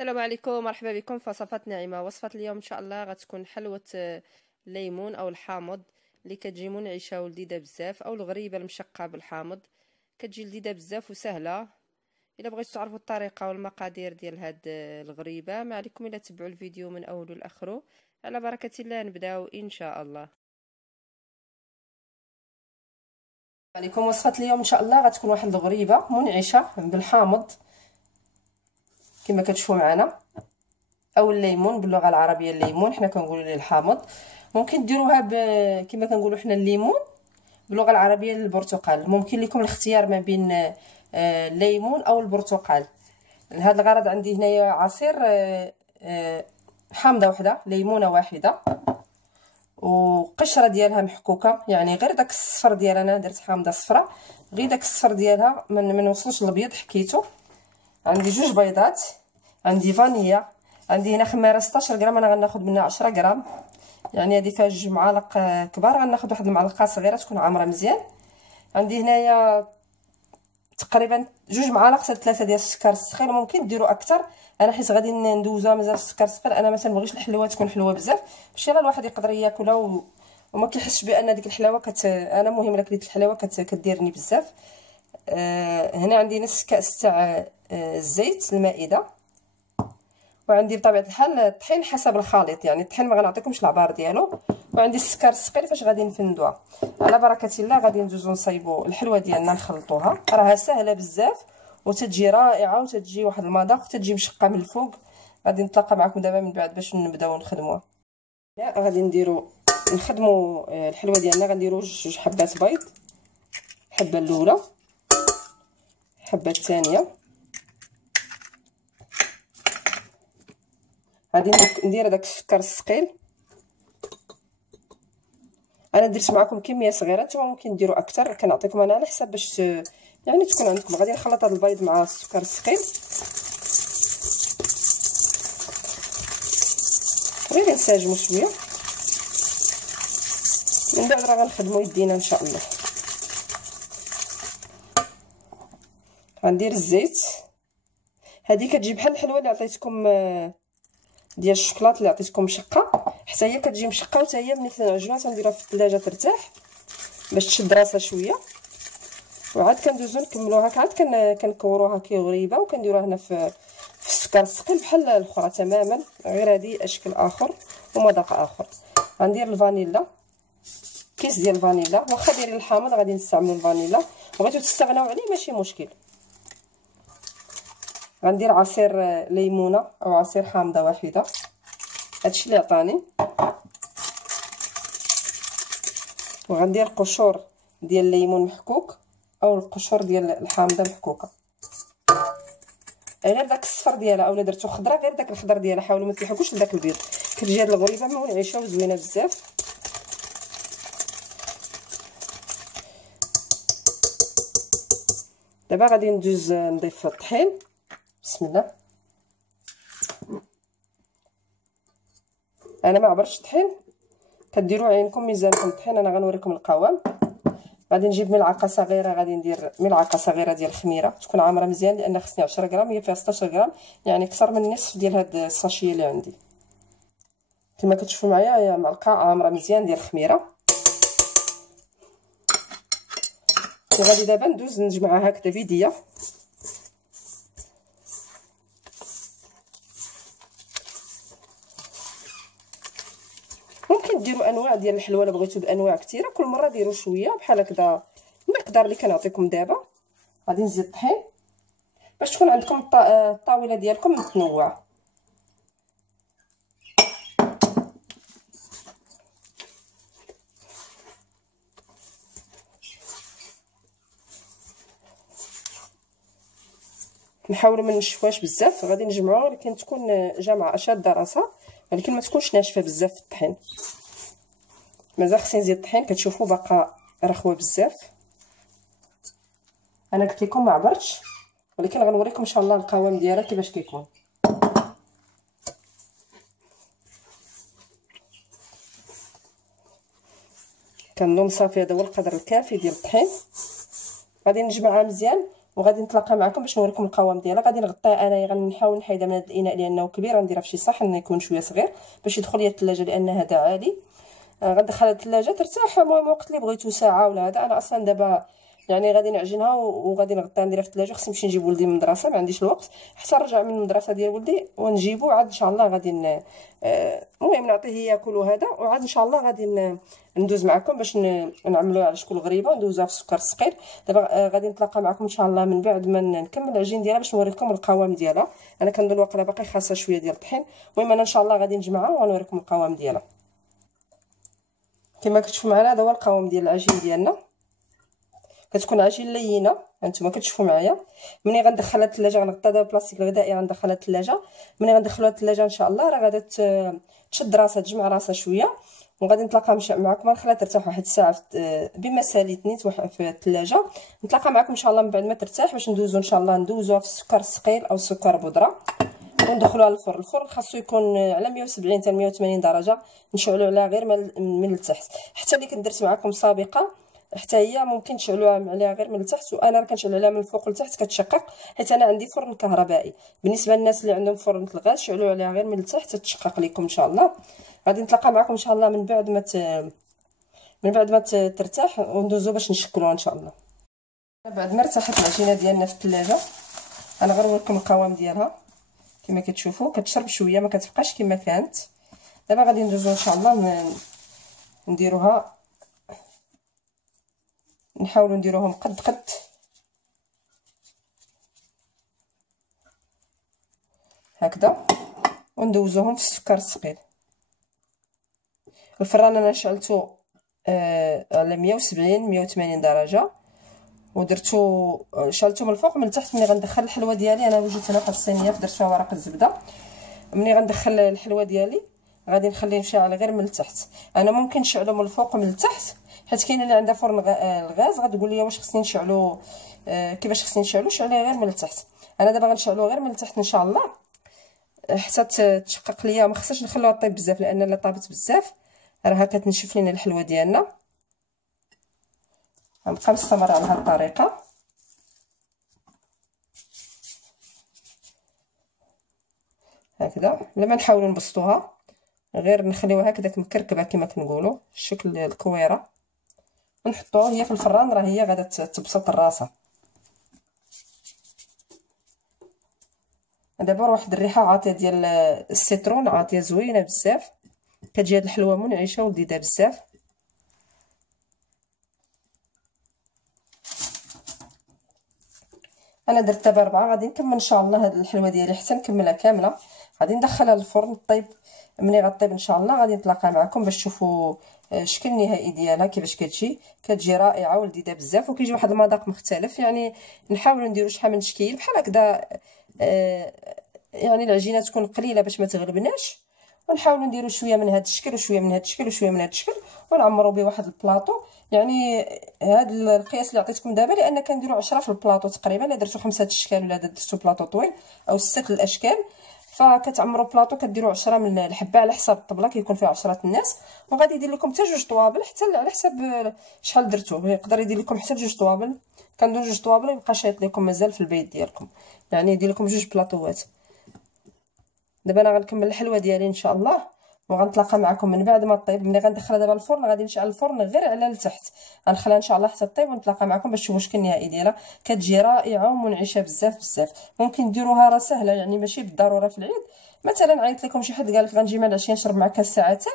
السلام عليكم، مرحبا بكم في وصفات ناعمه. وصفه اليوم ان شاء الله غتكون حلوه الليمون او الحامض اللي كتجي منعشه ولذيذه بزاف، او الغريبه المشقه بالحامض. كتجي لذيذه بزاف وسهله. الا بغيتوا تعرفوا الطريقه والمقادير ديال هاد الغريبه، ما عليكم الا تبعوا الفيديو من اوله لاخره. على بركه الله نبداو ان شاء الله. عليكم وصفه اليوم ان شاء الله غتكون واحد الغريبه منعشه بالحامض كما كتشوفوا معنا، او الليمون باللغه العربيه. الليمون حنا كنقولوا ليه الحامض. ممكن ديروها كما كنقولوا حنا الليمون باللغه العربيه البرتقال. ممكن لكم الاختيار ما بين الليمون او البرتقال. لهذا الغرض عندي هنايا عصير حامضه وحده، ليمونه واحده، وقشره ديالها محكوكه، يعني غير داك الصفر ديالها. انا درت حامضه صفراء، غير داك الصفر ديالها من وصلش للابيض حكيته. عندي 2 بيضات، عندي فانيليا، عندي هنا خماره 16 غرام، انا غناخذ منها 10 غرام، يعني هذه فيها 2 معالق كبار، غناخذ واحد المعلقه صغيره تكون عامره مزيان. عندي هنايا تقريبا 2 معالق حتى 3 ديال السكر السخين. ممكن ديروا اكثر، انا حيت غادي ندوزوها مازال السكر السخين، انا ما تنبغيش الحلوه تكون حلوه بزاف باش يلا الواحد يقدر ياكلها وما كيحسش بان ديك الحلاوه انا مهم الا كليت الحلاوه كديرني بزاف. هنا عندي نص كاس تاع الزيت المائده، وعندي بطبيعه الحال الطحين حسب الخليط، يعني الطحين ما غنعطيكمش العبار ديالو. وعندي السكر السقيل فاش غادي نفندوها. على بركه الله غادي ندوزو نصايبوا الحلوه ديالنا نخلطوها. راها سهله بزاف وتتجي رائعه وتتجي واحد المذاق وتتجي مشقه من الفوق. غادي نتلاقى معكم دابا من بعد باش نبداو نخدموها. غادي نخدموا الحلوه ديالنا. غنديروا 2 حبات بيض، الحبه الاولى، الحبه الثانيه. غادي ندير داك السكر الثقيل. انا درت معكم كميه صغيره، نتوما ممكن ديروا اكثر، كنعطيكم انا على حساب باش يعني تكون عندكم. غادي نخلط هذا البيض مع السكر الثقيل، غير نساجمو شويه، من بعد راه غنخدموا يدينا ان شاء الله. غندير الزيت. هذه كتجي بحال الحلوه اللي عطيتكم ديال الشوكولاط اللي عطيتكم مشقه، حتى هي كتجي مشقه وحتى هي ملي تنعجنوها تنديروها في الثلاجه ترتاح باش تشد راسها شويه، وعاد كندوزو نكملوها. عاد كنكوروها كي غريبه وكنديروها هنا في السكر الثقيل بحال الاخرى تماما، غير هذه اشكال اخر ومذاق اخر. غندير الفانيلا، كيس ديال الفانيلا، واخا دايرين الحامض غادي نستعملوا الفانيلا، بغيتو تستغناو عليه ماشي مشكل. غندير عصير ليمونه او عصير حامضه واحده، هادشي اللي عطاني. وغندير قشور ديال الليمون محكوك او القشور ديال الحامضه محكوكه. غير داك الصفر ديالها، اولا درتو خضره غير داك الخضر ديالها، حاولوا ما تلحقوش لداك البيض. كتجي هاد الغريبه منعشه وزوينه بزاف. دابا غادي ندوز نضيف الطحين. بسم الله. انا ما عبرتش الطحين، كديروا عينكم ميزانكم الطحين. انا غنوريكم القوام. غادي نجيب ملعقه صغيره، غادي ندير ملعقه صغيره ديال الخميره تكون عامره مزيان، لان خصني 10 غرام، هي فيها 16 غرام، يعني اكثر من النصف ديال هاد الساشيه اللي عندي. كما كتشوفوا معايا هي معلقه عامره مزيان ديال الخميره. غادي دابا ندوز نجمعها هكذا بيديا. ممكن ديروا انواع ديال الحلوه الا بغيتو بانواع كثيره، كل مره ديروا شويه بحال هكذا المقدار اللي كنعطيكم دابا. غادي نزيد الطحين باش تكون عندكم الطاوله ديالكم متنوعه. نحاولوا ما نشفوهاش بزاف، غادي نجمعوها ولكن تكون جامعه شاده راسها، ولكن ما تكونش ناشفه بزاف في الطحين. مازال خصني نزيد الطحين، كتشوفوا باقا رخوه بزاف. انا قلت لكم ما عبرتش، ولكن غنوريكم ان شاء الله القوام ديالها كيفاش كيكون. كنظن صافي هذا هو القدر الكافي ديال الطحين. غادي نجمعها مزيان وغادي نتلاقى معكم باش نوريكم القوام ديالها. غادي نغطيها انايا، غنحاول نحيدها من هذا الاناء لانه كبير، غنديرها في شي صحن يكون شويه صغير باش يدخل ليا الثلاجه لان هذا عالي. غندخلها الثلاجه ترتاح، المهم وقت اللي بغيتو ساعه ولا هذا. انا اصلا دابا يعني غادي نعجنها وغادي نغطيها نديرها في الثلاجه. خصني نمشي نجيب ولدي من المدرسه، ما عنديش الوقت حتى نرجع من المدرسه ديال ولدي ونجيبو عاد ان شاء الله. غادي المهم نعطيه ياكل وهذا، وعاد ان شاء الله غادي ندوز معكم باش نعملوها على شكل غريبه وندوزوها في السكر الثقيل. دابا غادي نتلاقى معكم ان شاء الله من بعد ما نكمل العجين ديالها باش نوريكم القوام ديالها. انا كنظن واقيلا باقي خاصها شويه ديال الطحين. المهم انا ان شاء الله غادي نجمعها ونوريكم القوام ديالها. كما كتشوفوا معنا هذا هو القوام ديال العجين ديالنا. كتكون عجين لينه هانتوما كتشوفوا معايا. ملي غندخلها الثلاجه، غنغطيها دابا بلاستيك الغذائي، غندخلها الثلاجه. ملي غندخلوها الثلاجه ان شاء الله راه غادا تشد راسها، تجمع راسها شويه، وغادي نتلاقى معكم. غنخليها ترتاح واحد الساعه بما ساليت نيت في الثلاجه. نتلاقى معكم ان شاء الله من بعد ما ترتاح باش ندوزو ان شاء الله ندوزوها في السكر الثقيل او السكر بودره وندخلوها للفرن. الفرن خاصو يكون على 170 حتى 180 درجه، نشعلو عليها غير من التحت. حتى اللي كنت درت معكم سابقه حتى هي ممكن تشعلوها عليها غير من التحت، وانا راه كنشعل عليها من الفوق لتحت كتشقق، حيت انا عندي فرن كهربائي. بالنسبه للناس اللي عندهم فرن الغاز شعلوا عليها غير من التحت تتشقق لكم ان شاء الله. غادي نتلاقى معكم ان شاء الله من بعد ما ترتاح وندوزو باش نشكلوها ان شاء الله. بعد ما ارتاحت العجينه ديالنا في الثلاجه انا غنوريكم القوام ديالها. كما كتشوفوا كتشرب شويه، ما كتبقاش كما كانت. دابا غادي ندوزو ان شاء الله نديروها، نحاولوا نديروهم قد هكذا وندوزوهم في السكر الثقيل. الفران انا شعلته على 170 180 درجه ودرتو شعلته من الفوق من التحت. ملي غندخل الحلوه ديالي، انا وجدت هنا واحد الصينيه درت فيها ورق الزبده. ملي غندخل الحلوه ديالي غادي نخليه مشعل غير من التحت. انا ممكن نشعلو من الفوق ومن التحت، حيت كاينه اللي عندها فرن الغاز غتقول لي واش خصني نشعلو كيفاش خصني نشعلو. شعليه غير من التحت. انا دابا غنشعلو غير من التحت ان شاء الله حتى تشقق ليا. ما خصناش نخلوها طيب بزاف، لان الا طابت بزاف راها كتنشف لينا الحلوه ديالنا. غنبقى مستمره على هذه الطريقه. هكذا لما نحاولوا نبسطوها غير نخليوها هكذاك مكركبه كما كنقولوا الشكل الكويره، ونحطوها هي في الفران راه هي غادا تبسط راسها. دابا واحد الريحه عاطيه ديال السيترون، عاطيه زوينه بزاف، كتجي هاد الحلوه منعشه ولذيذه بزاف. انا درت دابا 4. غادي نكمل ان شاء الله هاد الحلوه ديالي حتى نكملها كامله. غادي ندخلها للفرن طيب. ملي غطيب ان شاء الله غادي نتلاقى معكم باش تشوفوا الشكل النهائي ديالها كيفاش كتجي رائعه ولذيذه بزاف، وكيجي واحد المذاق مختلف. يعني نحاولوا نديروا شحال من تشكيل بحال هكذا، يعني العجينه تكون قليله باش ما تغلبناش، ونحاولوا نديروا شويه من هذا الشكل وشويه من هذا الشكل وشويه من هذا الشكل، ونعمروا به واحد البلاطو. يعني هذا القياس اللي عطيتكم دابا لان كنديروا 10 في البلاطو تقريبا. الا درتو 5 اشكال ولا درتو بلاطو طويل او 6 الاشكال فكتعمروا بلاطو كديروا 10 من الحبه على حساب الطبله كيكون فيها 10 الناس. وغادي يدير لكم حتى 2 طوابل حتى على حساب شحال درتو، يقدر يدير لكم حتى 2 طوابل. كندير 2 طوابل يبقى شايط لكم مازال في البيت ديالكم، يعني يدير لكم 2 بلاطوات. دابا انا غنكمل الحلوه ديالي ان شاء الله وغنتلاقى معكم من بعد ما طيب. ملي غندخلها دابا الفرن غادي نشعل الفرن غير على التحت، غنخليها ان شاء الله حتى طيب ونتلاقى معكم باش تشوفوا الشكل النهائي ديالها. كتجي رائعه ومنعشه بزاف بزاف. ممكن ديروها راه سهله، يعني ماشي بالضروره في العيد. مثلا عيط لكم شي حد قال لك غنجي مع العشيه نشرب معك كاس ساعتين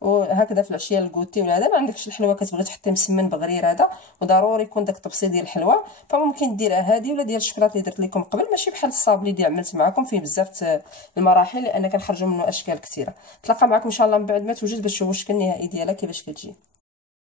وهكذا في العشيه الكوتي ولا هذا، ما عندكش الحلوه كتبغي تحطي مسمن بغرير هذا وضروري يكون داك الطبسي ديال الحلوه، فممكن ديرها هذه ولا ديال الشكلاط اللي درت لكم قبل. ماشي بحال الصابلي اللي عملت معكم فيه بزاف المراحل لان كنخرجوا منه اشكال كثيره. نتلاقى معكم ان شاء الله من بعد ما توجد باش تشوفوا الشكل النهائي ديالها كيفاش كتجي.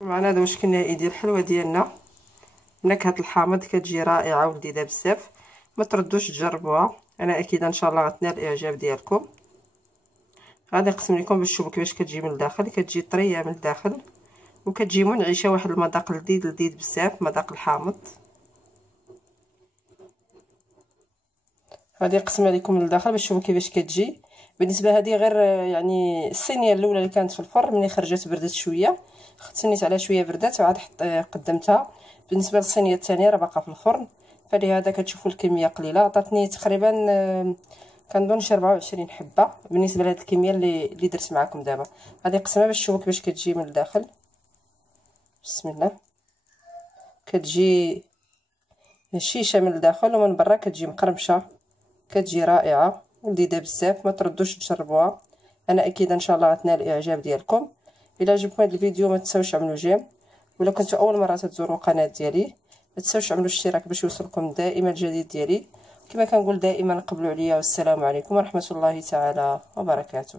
معنا هذا هو الشكل النهائي ديال الحلوه ديالنا. نكهه الحامض كتجي رائعه ولذيذه بزاف. ما تردوش تجربوها، انا اكيد ان شاء الله غتنال الاعجاب ديالكم. غادي نقسم لكم باش تشوفوا كيفاش كتجي من الداخل. كتجي طريه من الداخل وكتجي منعشه، واحد المذاق لذيذ بزاف، مذاق الحامض. غادي نقسمها لكم من الداخل باش تشوفوا كيفاش كتجي. بالنسبه هذه غير يعني الصينيه الاولى اللي كانت في الفرن ملي خرجت بردت شويه، تسنيت عليها شويه بردات وعاد قدمتها. بالنسبه للصينيه الثانيه راه باقا في الفرن. فلهذا كتشوفوا الكميه قليله. عطاتني تقريبا كنظن شي 24 حبه بالنسبه لهاد الكميه اللي درت معكم دابا. غادي نقسمها باش تشوفوا كيفاش كتجي من الداخل. بسم الله. كتجي هشيشه من الداخل ومن برا كتجي مقرمشه، كتجي رائعه ولذيذه بزاف. ما تردوش تجربوها، انا اكيد ان شاء الله غتنال الاعجاب ديالكم. الا عجبكم هذا الفيديو ما تنساوش تعملوا جيم، ولا كنتوا اول مره تزوروا القناه ديالي ما تنساوش تعملوا اشتراك باش يوصلكم دائما الجديد ديالي. كما كنقول دائما قبلوا عليا، والسلام عليكم ورحمه الله تعالى وبركاته.